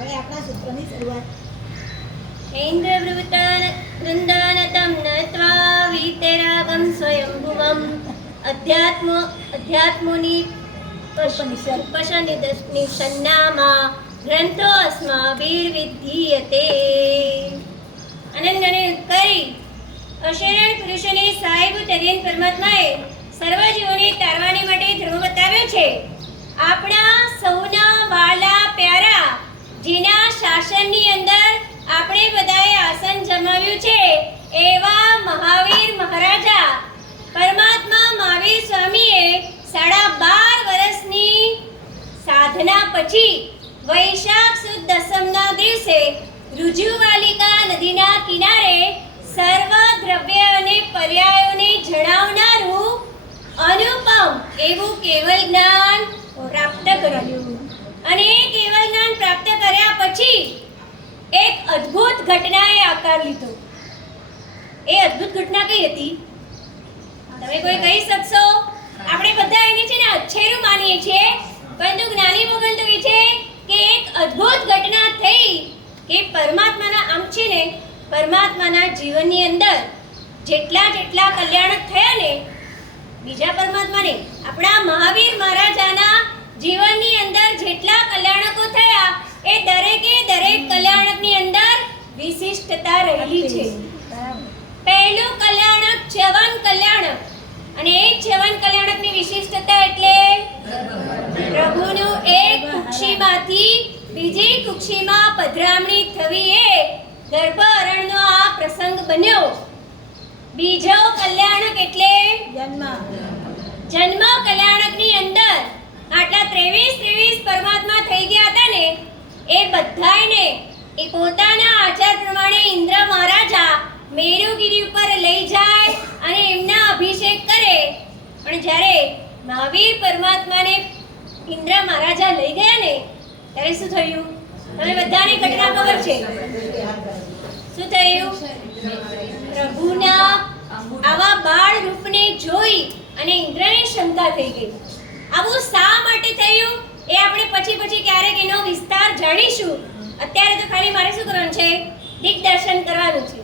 હવે આપણા સૂત્રની શરૂઆત. ઇન્દ્રવૃતાનંદનતમ નત્વા વીતરાગમ સ્વયંભુવમ અધ્યાત્મોની ઉપનિષન્નામા ગ્રંથો અસ્માભિર્વિધીયતે. અનંતને કરી અશરણ પુરુષોને સાહેબ તરીને પરમાત્માએ સર્વ જીવોને તારવાને માટે ધર્મ બતાવ્યો છે. આપણા સૌના વાલા પ્યારા જેના શાસનની અંદર આપણે બધાએ આસન જમાવ્યું છે એવા મહાવીર મહારાજા પરમાત્મા મહાવીર સ્વામીએ 12.5 વર્ષની સાધના પછી વૈશાખ સુદ દસમના દિવસે ઋજુવાલિકા નદીના કિનારે સર્વ દ્રવ્ય અને પર્યાયોને જણાવનારું અનુપમ એવું કેવલ જ્ઞાન પ્રાપ્ત કર્યું. અને એ કેવલ જ્ઞાન પ્રાપ્ત કર્યા પછી એક અદ્ભુત ઘટનાએ આકાર લીધો. એ અદ્ભુત ઘટના કઈ હતી? તમે કોઈ કહી શકશો? આપણે બધા એને છે ને અચ્છેરું માનીએ છીએ, પરંતુ જ્ઞાની ભગવાન તો એ છે કે એક અદ્ભુત ઘટના થઈ કે પરમાત્માના આમ છે ને પરમાત્માના જીવનની અંદર જેટલા કલ્યાણ થયા ને બીજા પરમાત્માને આપણા મહાવીર મહારાજાના જીવનની અંદર જેટલા કલ્યાણકો થયા એ દરેકે દરેક કલ્યાણકની અંદર વિશિષ્ટતા રહેલી છે. પહેલું કલ્યાણક ચ્યવન કલ્યાણક, અને એ ચ્યવન કલ્યાણકની વિશિષ્ટતા એટલે પ્રભુનું એક કુક્ષીમાંથી બીજી કુક્ષીમાં પધરામણી થવી એ ગર્ભહરણનો આ પ્રસંગ બન્યો. બીજો કલ્યાણક એટલે જન્મ કલ્યાણકની અંદર આટલા 23 પરમાત્મા થઈ ગયા હતા ને એ બધાયને એ પોતાના આચાર પ્રમાણે ઇન્દ્ર મહારાજા મેરુગીરી ઉપર લઈ જાય અને એમના અભિષેક કરે. પણ જ્યારે મહાવીર પરમાત્માને ઇન્દ્ર મહારાજા લઈ ગયા ને ત્યારે શું થયું? તમે બધાને ઘટના ખબર છે. શું થયું? પ્રભુના આવા બાળ રૂપને જોઈ અને ઇન્દ્રને શંકા થઈ ગઈ. આવું શા માટે થયું એ આપણે પછી ક્યારેક એનો વિસ્તાર જાણીશું. અત્યારે તો ખાલી મારે શું કરવાનું છે? દિગ્દર્શન કરવાનું છે.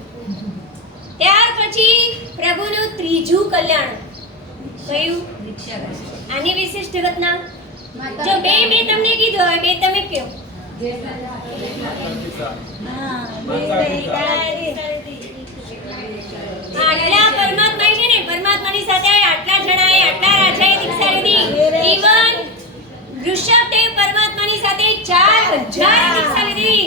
ત્યાર પછી પ્રભુનું ત્રીજું કલ્યાણ કયું? આની વિશિષ્ટ ઘટના જો બે તમને કીધું, હવે બે તમે કહો. આટલા પરમાત્મા છે ને પરમાત્માની સાથે આટલા જણાએ આટલા રાજાએ દીક્ષા લીધી. ઇવન ઋષભદેવ પરમાત્માની સાથે 4000 દીક્ષા લીધી.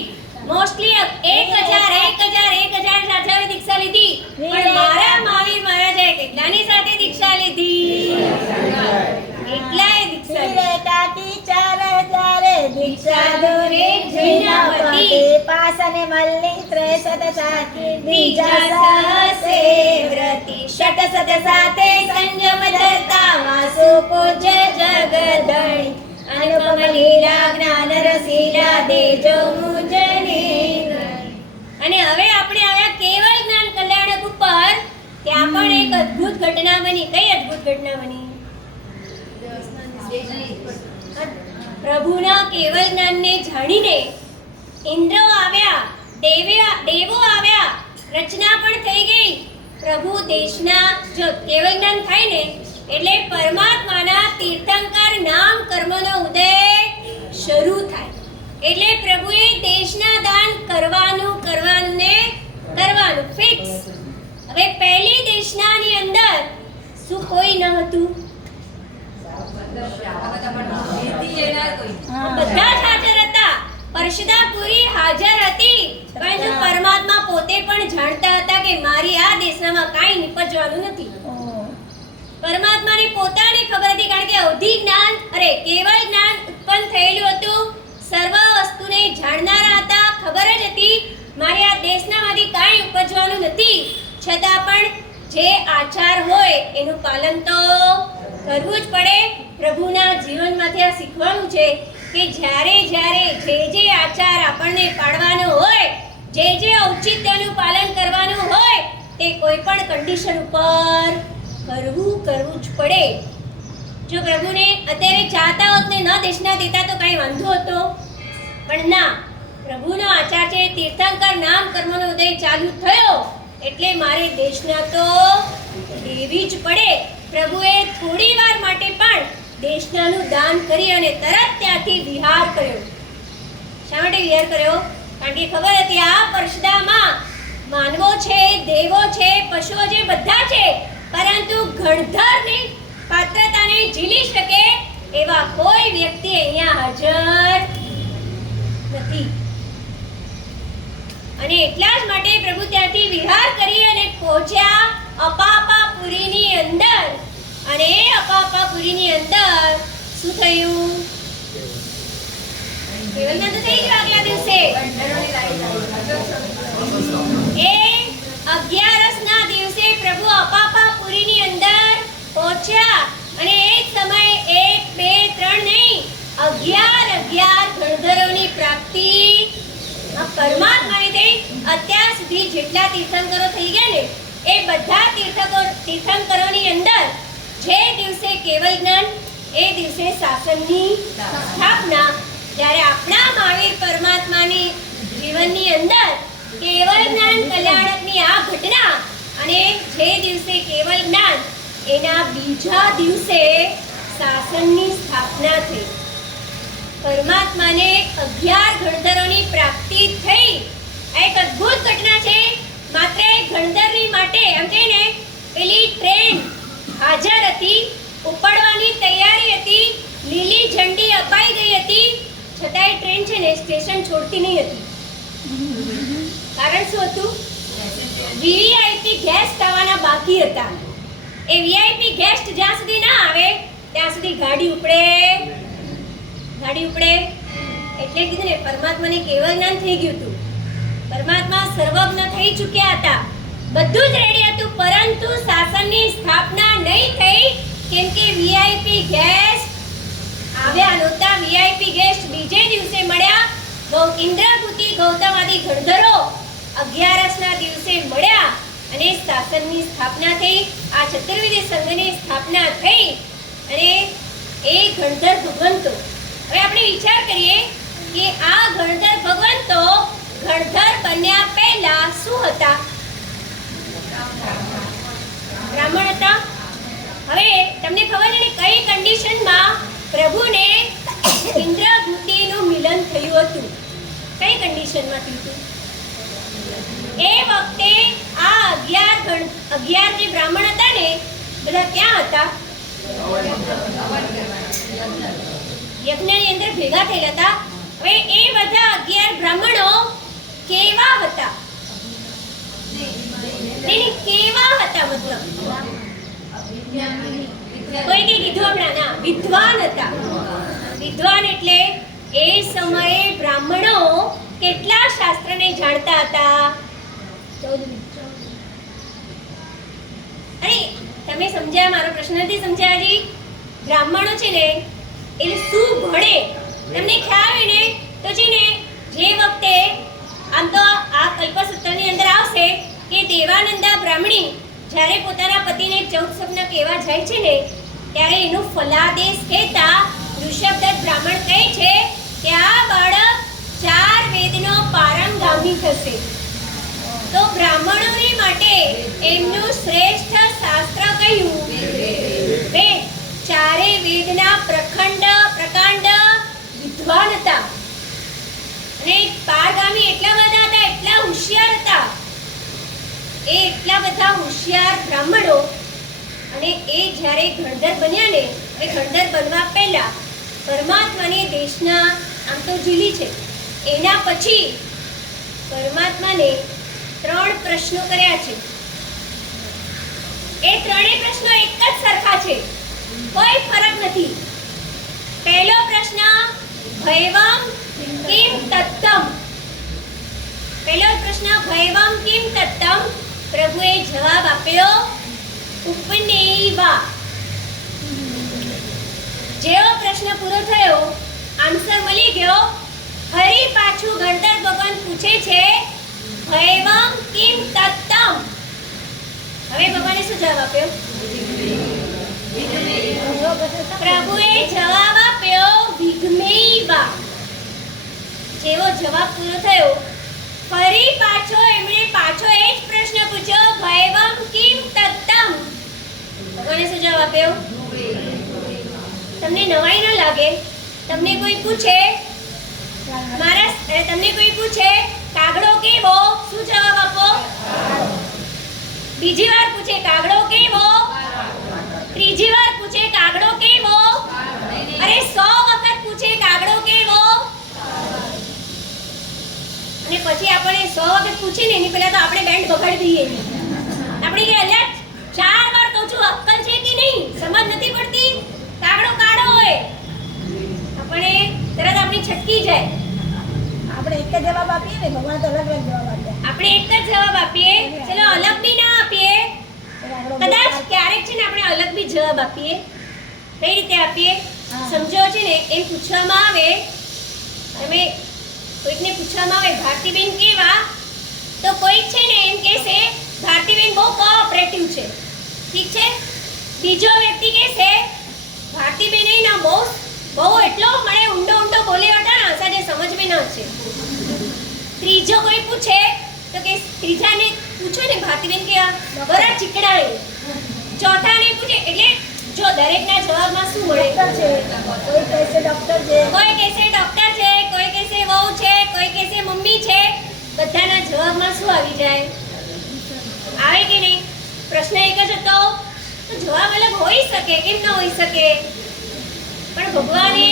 મોસ્ટલી 1000 રાજાએ દીક્ષા લીધી. પણ મારા મહાવીર મહારાજાએ કેટલાની સાથે દીક્ષા લીધી? કેટલાએ દીક્ષા લીધી? 4000 દીક્ષા દોરે જૈનપતિ પાસને મલ્લી 63 સાકી બીજા સહસે વ્રતિ શતસત સાથે સંયમ ધરતા વાસુ પૂજ્ય જગદણી અનુપમ લીલા જ્ઞાન રસીલા દેજો મુજને. અને હવે આપણે આવ્યા કેવળ જ્ઞાન કલ્યાણક ઉપર. ત્યાં પણ એક અદ્ભુત ઘટના બની. કઈ અદ્ભુત ઘટના બની? પ્રભુના કેવળ જ્ઞાનને જાણીને ઇન્દ્રો આવ્યા, દેવો આવ્યા, રચના પણ થઈ ગઈ. પ્રભુ દેશના જો કેવળ જ્ઞાન થાય ને એટલે પરમાત્માના તીર્થંકર નામ કર્મનો ઉદય શરૂ થાય. એટલે પ્રભુએ દેશના દાન કરવાનું ફિક્સ. હવે પહેલી દેશનાની અંદર શું કોઈ ન હતું? બધા જ હાજર હતા. પરશુદાપુરી હાજર હતી, પરંતુ પરમાત્મા પોતે પણ જાણતા હતા કે મારી આ દેશનામાં કાંઈ નિપજવાનું નથી. પરમાત્માને પોતાને ખબર હતી, કારણ કે અવધિ જ્ઞાન કેવળ જ્ઞાન ઉત્પન્ન થયેલું હતું. સર્વ વસ્તુને જાણનારા હતા. ખબર જ હતી મારી આ દેશનામાંથી કાંઈ ઉપજવાનું નથી. છતાં પણ જે આચાર હોય એનું પાલન તો કરવું જ પડે. પ્રભુના જીવનમાંથી આ શીખવાનું છે કે જ્યારે જે આચાર આપણને પાડવાનો હોય, જે ઔચિત્યનું પાલન કરવાનું હોય તે કોઈ પણ કન્ડિશન ઉપર કરવું જ પડે. જો પ્રભુને અત્યારે ચાહતા હોત ને ન દેશના દેતા તો કાંઈ વાંધો હતો, પણ ના, પ્રભુનો આચાર છે, તીર્થંકર નામ કર્મનો ઉદય ચાલુ થયો એટલે મારે દેશના તો દેવી જ પડે. પ્રભુએ થોડી વાર માટે પણ દેશનાનું દાન કરી અને તરત ત્યાંથી વિહાર કર્યો. શા માટે વિહાર કર્યો? કારણ કે ખબર હતી આ પરશદામાં માનવો છે, દેવો છે, પશુઓ છે, બધા છે, પરંતુ ગણધરની પાત્રતાને ઝીલી શકે એવા કોઈ વ્યક્તિ અહીંયા હાજર નથી. અને એટલા જ માટે પ્રભુ ત્યાંથી વિહાર કરી અને પહોંચ્યા અપાપાપુરીની અંદર. અને એ અપાપાપુરીની અંદર શું થયું? કેવલના તો થઈ ગયું આગલા દિવસે. એ 11ના દિવસે પ્રભુ અપાપાપુરીની અંદર પહોંચ્યા અને એ જ સમયે 1, 2, 3 નહીં 11 ગણધરોની પ્રાપ્તિ આ પરમાત્માની થઈ. અત્યાર સુધી જેટલા તીર્થંકરો થઈ ગયા ને એ બધા તીર્થંકરોની અંદર જે દિવસે કેવલ જ્ઞાન એ દિવસે શાસનની સ્થાપના. જ્યારે આપણા મહાવીર પરમાત્માની જીવનની અંદર કેવલ જ્ઞાન કલ્યાણકની આ ઘટના અને જે દિવસે કેવલ જ્ઞાન એના બીજા દિવસે શાસનની સ્થાપના થઈ. પરમાત્માને 11 ગણધરોની પ્રાપ્તિ થઈ. એક અદ્ભુત ઘટના છે. માત્ર એક ગણધરની માટે એમ કે ને પેલી ટ્રેન હાજર હતી, ઉપડવાની તૈયારી હતી, લીલી ઝંડી અપાઈ ગઈ હતી, છતાંય ટ્રેન છે ને સ્ટેશન છોડતી નહીં હતી. કારણ શું હતું? વીઆઈપી ગેસ્ટ આવવાના બાકી હતા. એ વીઆઈપી ગેસ્ટ જ્યાં સુધી ના આવે ત્યાં સુધી ગાડી ઉપડે. એટલે કીધું ને પરમાત્માને કેવળ જ્ઞાન થઈ ગયું હતું. પરમાત્મા સર્વજ્ઞ થઈ ચૂક્યા હતા. બધું જ રેડી હતું, પરંતુ શાસનની સ્થાપના નહીં થઈ કેમ કે વીઆઈપી ગેસ્ટ આવ્યા નહોતા. વીઆઈપી ગેસ્ટ બીજે દિવસે મળ્યા. ઇન્દ્રભૂતિ ગૌતમાદી ગણધરો 11ના દિવસે મળ્યા અને શાસનની સ્થાપના થઈ. આ ચતુર્વિધ સંઘની સ્થાપના થઈ અને એ ગણધર ભગવંતો. હવે આપણે વિચાર કરીએ કે આ ગણધર ભગવંતો ગણધર બન્યા પહેલા શું હતા? બ્રાહ્મણ હતા. હવે તમને ખબર છે ને કઈ કન્ડિશનમાં પ્રભુને ઇન્દ્રભૂતિનું મિલન થયું હતું? કઈ કન્ડિશનમાં થયું હતું? એ વખતે આ 11 જે બ્રાહ્મણ હતા ને બધા ક્યાં હતા? યજ્ઞની અંદર ભેગા થયેલા હતા. હવે એ બધા 11 બ્રાહ્મણો કેવા હતા? કેવા હતા મતલબ કોઈ કે કીધું હમણાં? ના, વિદ્વાન હતા. વિદ્વાન એટલે એ સમયે બ્રાહ્મણો કેટલા શાસ્ત્રને જાણતા હતા? 14. અરે તમે સમજ્યા? મારો પ્રશ્ન નથી સમજ્યા હજી? બ્રાહ્મણો છે ને એટલે શું ભણે તમને ખ્યાલ હોય ને તો છે ને જે વખતે આમ તો આ કલ્પસૂત્રની અંદર આવશે કે દેવાનંદા બ્રાહ્મણી જ્યારે પોતાના પતિને 14 સ્વપ્ન કહેવા જાય છે ને ત્યારે એનો ફલાદેશ કહેતા ઋષભદત્ત બ્રાહ્મણ કહે છે કે આ બાળક 4 વેદનો પારંગામી થશે. તો બ્રાહ્મણોની માટે એમનું શ્રેષ્ઠ શાસ્ત્ર કયું? વેદ. 4 વેદના પ્રકાંડ વિદ્વાન હતા અને પારગામી એટલા બધા હતા, એટલા હોશિયાર હતા. એ એટલા બધા હોશિયાર બ્રાહ્મણો અને એ જ્યારે ગણધર બન્યા ને એ ગણધર બનવા પહેલા પરમાત્માની દેશના આમ તો ઝીલી છે. એના પછી પરમાત્માને 3 પ્રશ્નો કર્યા છે. એ 3 પ્રશ્નો એક જ સરખા છે, કોઈ ફરક નથી. પહેલો પ્રશ્ન ભૈવમ કિમ તત્તમ. પહેલો પ્રશ્ન ભૈવમ કિમ તત્તમ. પ્રભુએ જવાબ આપ્યો ઉપનૈવા. જેવો પ્રશ્ન પૂરો થયો, આન્સર મળી ગયો, ફરી પાછું ગણધર ભગવાન પૂછે છે ભૈવમ કિમ તત્તમ. હવે ભગવાને શું જવાબ આપ્યો? પ્રભુએ જવાબ આપ્યો વિઘ્નૈવા. જેવો જવાબ પૂરો થયો. ફરી એમણે પાછો એ જ પ્રશ્ન પૂછ્યો, ભૈવમ કિમ તત્તમ. ભગવાને શું જવાબ આપ્યો? તમને નવાઈ ન લાગે? તમને કોઈ પૂછે કાગડો કેવો, શું જવાબ આપો? બીજી વાર પૂછે કાગડો કેવો, ત્રીજી વાર પૂછે કાગડો કેવો, અરે 100 વખત પૂછે કાગડો કેવો, અને પછી આપણે 100 વખત પૂછીને એની પહેલા તો આપણે બેન્ડ બગાડી દઈએ. આપણે કે અલ્યા 4 વાર કહું છું, અક્કલ છે કે નહીં? સમજ નથી પડતી? કાગડો કાળો હોય, આપણે તરત આપણી છટકી જાય. આપણે એક જ જવાબ આપીએ ને, ભગવાન તો અલગ અલગ જવાબ આપે. આપણે એક જ જવાબ આપીએ, ચલો અલગ બી ના આપીએ. કદાચ ક્યારેક છે ને આપણે અલગ બી જવાબ આપીએ. કઈ રીતે આપીએ? સમજો છે ને, એમ પૂછવામાં આવે, તમે કોઈકને પૂછવામાં આવે ભારતીબેન કેવા, તો કોઈક છે ને એમ કહેશે ભારતીબેન બહુ કોઓપરેટિવ છે, ઠીક છે. બીજો વ્યક્તિ કહેશે ભારતીબેન એ ના બહુ એટલો મને ઊંડો બોલે હતા ને, સાજે સમજ में ના છે. ત્રીજો કોઈ પૂછે તો કે ત્રીજાને પૂછો ને ભારતીબેન કે બરા ચીકણાઈ. ચોથાને પૂછે એટલે જો દરેકના જવાબમાં શું મળે? કોઈ કહેશે ડોક્ટર છે, કોઈ કહેશે ડોક્ટર છે, કોઈ કહેશે વહુ છે, કોઈ કહેશે મમ્મી છે. બધાના જવાબમાં શું આવી જાય? આવે કે નહીં? પ્રશ્ન એક જ હતો તો જવાબ અલગ હોઈ શકે, કેમ ન હોઈ શકે? પણ ભગવાને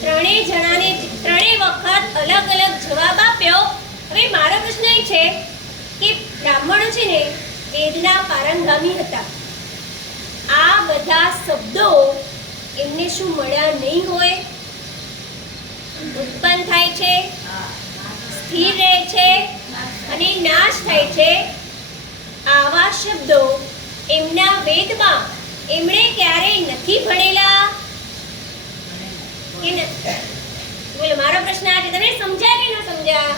ત્રણેય જણાને ત્રણેય વખત અલગ અલગ જવાબ આપ્યો. હવે મારો પ્રશ્ન એ છે કે બ્રાહ્મણો છે ને વેદના પારંગામી હતા. આ બધા શબ્દો એમને શું મળ્યા નહીં હોય? ઉત્પન્ન થાય છે, સ્થિર રહે છે અને નાશ થાય છે. આવા શબ્દો એમના વેદમાં એમણે ક્યારેય નથી ભણેલા કે નથી? બોલો, મારો પ્રશ્ન આ છે, તમે સમજ્યા કે ન સમજ્યા?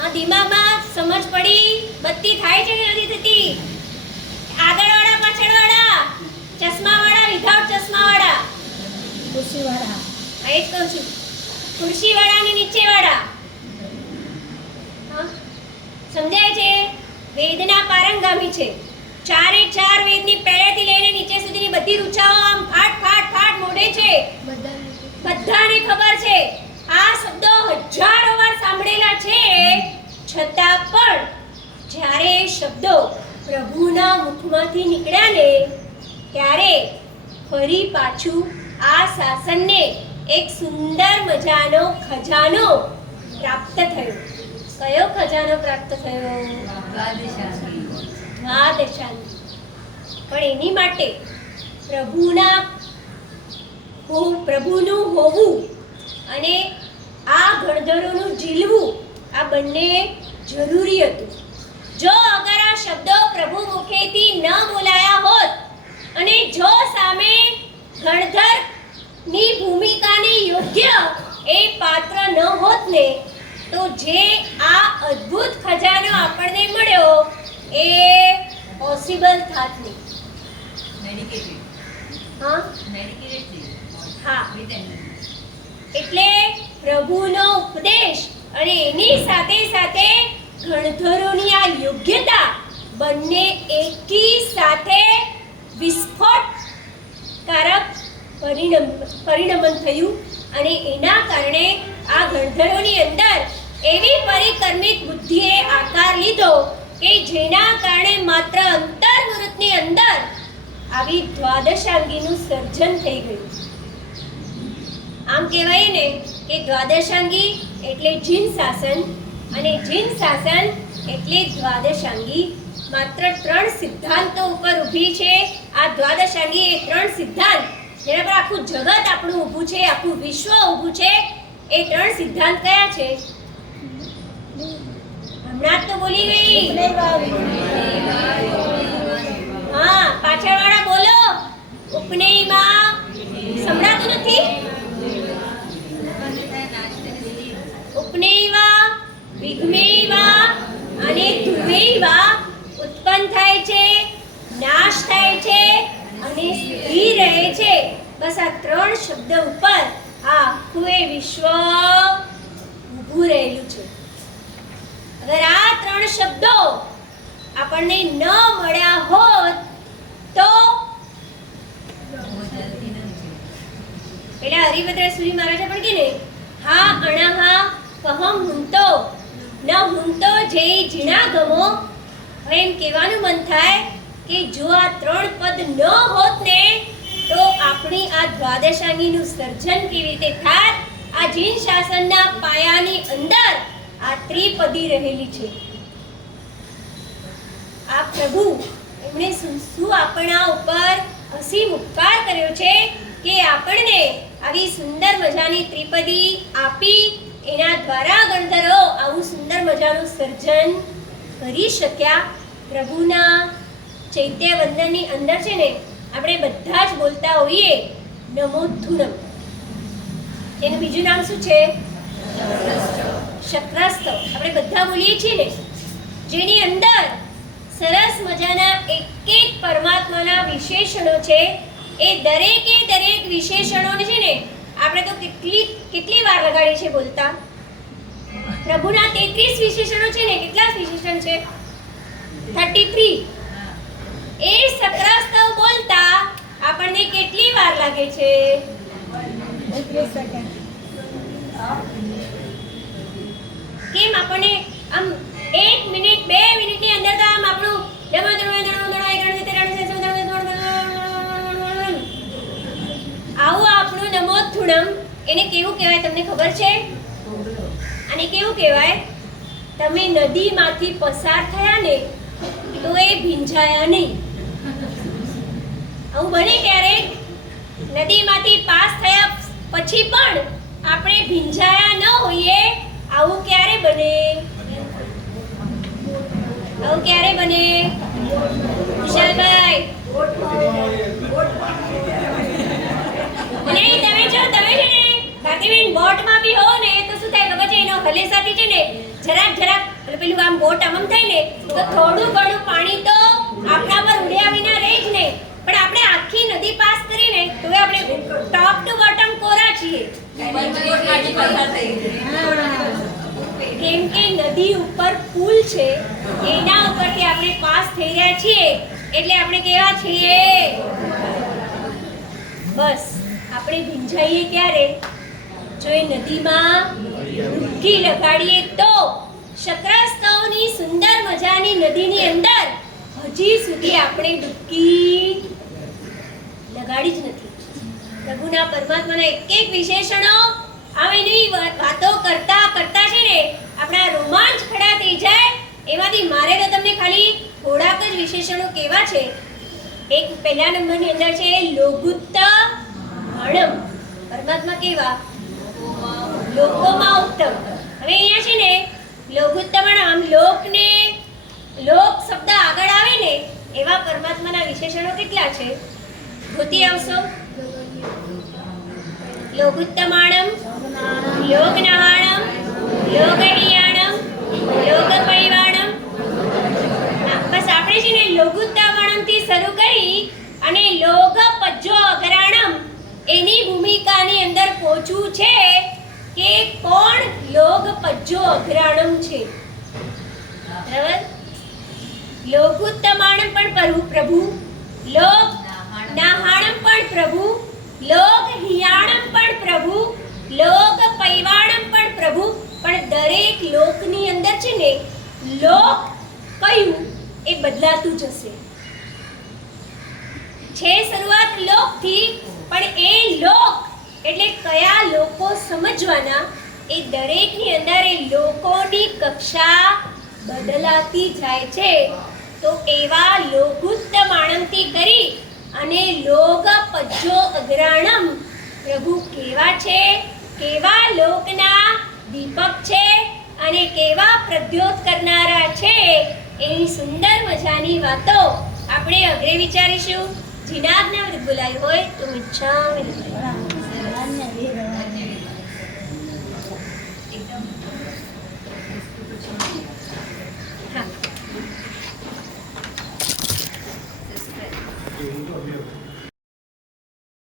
આ દિમાગમાં સમજ પડી? બત્તી થાય છે કે નથી થતી? આગળવાળા પાછળવાળા, ચશ્માવાળા વિધાઉટ ચશ્માવાળા, ખુશીવાળા, આ એક કહું છું, ખુરશીવાળા અને નીચેવાળા. સમજાય છે? વેદના પારંગામી છે. 4 વેદની પહેલેથી લઈને નીચે સુધીની બધી રૂચાઓ આમ ફાટ મોઢે છે. બધાને ખબર છે. આ શબ્દો હજારો વાર સાંભળેલા છે, છતાં પણ જ્યારે એ શબ્દો પ્રભુના મુખમાંથી નીકળ્યા ને ત્યારે ફરી પાછું આ શાસનને એક સુંદર મજાનો ખજાનો પ્રાપ્ત થયો. કયો ખજાનો પ્રાપ્ત થયો? દ્વાદશાંગી. પણ એની માટે પ્રભુનું હોવું અને આ ગણધરોનું ઝીલવું, આ બંને જરૂરી હતું. જો અગર આ શબ્દો પ્રભુ મુખેથી ન બોલાયા હોત અને જો સામે ગણધરની ભૂમિકાને યોગ્ય એ પાત્ર ન હોત ને, તો જે આ અદ્ભુત ખજાનો આપણને મળ્યો એ પોસિબલ થાત નહીં. હા, એટલે પ્રભુનો ઉપદેશ અને એની સાથે સાથે ગણધરોની આ યોગ્યતા બંને એકી સાથે વિસ્ફોટકારક પરિણમન થયું અને એના કારણે આ ગણધરોની અંદર એવી પરિકર્મિત બુદ્ધિએ આકાર લીધો કે જેના કારણે માત્ર અંતર્મુહૂર્તની અંદર આવી દ્વાદશાંગીનું સર્જન થઈ ગયું. આમ કહેવાય ને કે દ્વાદશાંગી એટલે જીન શાસન અને જીન શાસન એટલે દ્વાદશાંગી. માત્ર 3 સિદ્ધાંતો ઉપર ઊભી છે આ દ્વાદશાંગી. એ 3 સિદ્ધાંત જેના પર આખું જગત આપણું ઊભું છે, આખું વિશ્વ ઊભું છે. એ 3 સિદ્ધાંત કયા છે? હમણાં તો બોલી ગઈ. હા, પાછળવાળા બોલો. ઉપનયમાં સંભળાતું નથી? ઉપનયવા, વિઘ્નયવા અને ધુવૈવા ઉત્પન્ન થાય છે, નાશ થાય છે અને સ્થિર રહે છે. બસ આ 3 શબ્દ ઉપર આ આખું વિશ્વ ઊભું રહેલું છે. અગર આ 3 શબ્દો આપણને ન મળ્યા હોત તો પેલા હરિભદ્ર સુરી મહારાજે પણ કીને હા અણહા કહમ હુંતો ન હુંતો જે જીણા ગમો. હવે એમ કહેવાનું મન થાય કે જો આ 3 પદ ન હોત ને તો આપણી આ દ્વાદશાંગીનું સર્જન કેવી રીતે થાત. આ જીન શાસનના પાયાની અંદર આ ત્રિપદી રહેલી છે. આ પ્રભુ એમણે શું આપણા ઉપર અસીમ ઉપકાર કર્યો છે કે આપણને આવી સુંદર મજાની ત્રિપદી આપી. એના દ્વારા ગણધરો આવું સુંદર મજાનું સર્જન કરી શક્યા. પ્રભુના ચૈત્ય વંદનની અંદર છે ને આપણે બધા જ બોલતા હોઈએ નમોધુનમ. એનું બીજું નામ શું છે? શક્રસ્તવ. આપણે બધા બોલીએ છીએ ને, જેની અંદર સરસ મજાના એક એક પરમાત્માના વિશેષણો છે. એ દરેકે દરેક વિશેષણોને છે ને આપણે તો કેટલી વાર લગાડી છે બોલતા. પ્રભુના 33 વિશેષણો છે ને, કેટલા વિશેષણ છે? 33. એ શક્રસ્તવ બોલતા આપણને કેટલી વાર લાગે છે? 21 સેકન્ડ. કેમ આપણને આમ 1 મિનિટ 2 મિનિટની અંદર તો આમ આપણું આવું આપણું નમોધુનમ એને કેવું કહેવાય તમને ખબર છે? અને કેવું કહેવાય? તમે નદીમાંથી પસાર થયા ને તો એ ભીંજાયા નહીં. આવું બને ક્યારેક? નદીમાંથી પાસ થયા પછી પણ આપણે ભીંજાયા ન હોઈએ, આવું ક્યારે બને? આવું ક્યારે બને? વિશાલભાઈ નહીં, તમે છે ને ભારતીબેન બોટમાં બી હો ને તો શું થાય ખબર છે? એનો હલેસાથી છે ને જરાક પેલું આમ બોટ આમ થાય ને તો થોડું ઘણું પાણી તો આપણા પર ઉડ્યા વિના રહે જ નહીં. પણ આપણે આખી નદી પાસ કરીને તો આપણે ટોપ ટુ બોટમ કોરા છીએ. કેમ કે નદી ઉપર પુલ છે, એના ઉપરથી આપણે પાસ થઈ રહ્યા છીએ એટલે આપણે કેવા છીએ? બસ આપણે ભીંજાઈએ ક્યારે? જો એ નદીમાં ડૂબકી લગાડીએ તો. શક્રસ્તવની સુંદર મજાની નદીની અંદર હજી સુધી આપણે ડૂબકી લગાડી જ નથી. પ્રભુના પરમાત્માના એક એક વિશેષણો આમ એની વાતો કરતા કરતા છે ને આપણા રોમાંચ ખડા થઈ જાય. એમાંથી મારે તો તમને ખાલી થોડાક જ વિશેષણો કેવા છે. એક પહેલા નંબરની અંદર છે લોગુત્તમણમ. પરમાત્મા કેવા? લોકોમાં ઉત્તમ. હવે અહીંયા છે ને લોગુત્તમણમ, લોકને લોક શબ્દ આગળ આવે ને એવા પરમાત્માના વિશેષણો કેટલા છે? ગોતી આવશો. લોગુત્તમાણમ, લોકનહાણમ, લોકહિયાણમ, લોકપરિવાણમ. બસ આપણે છે ને લોગુત્તમાણમથી શરૂ કરી અને લોગપજ્જો અગ્રાણમ એની ભૂમિકાની અંદર પહોંચવું છે કે કોણ લોગપજ્જો અગ્રાણમ છે. બરાબર? લોગુત્તમાણમ પણ પ્રભુ, લોક નાહાણમ પણ પ્રભુ, લોક હિયાણમ પણ પ્રભુ, લોક પૈવાણમ પણ પ્રભુ. પણ દરેક લોકની અંદર છે ને લોક કયું એ બદલાતું જશે. છે શરૂઆત લોકથી, પણ એ લોક એટલે કયા લોકો સમજવાના એ દરેકની અંદર એ લોકોની કક્ષા બદલાતી જાય છે. તો એવા લોગુત્તમાણમથી કરી અને લોગપજ્જો અગ્રાણમ પ્રભુ કેવા છે? કેવા લોકના દીપક છે અને કેવા પ્રદ્યોત કરનારા છે એની સુંદર મજાની વાતો આપણે અગ્રે વિચારીશું. જીનાજ્ઞા બોલાયું હોય તો મિચ્છામિ.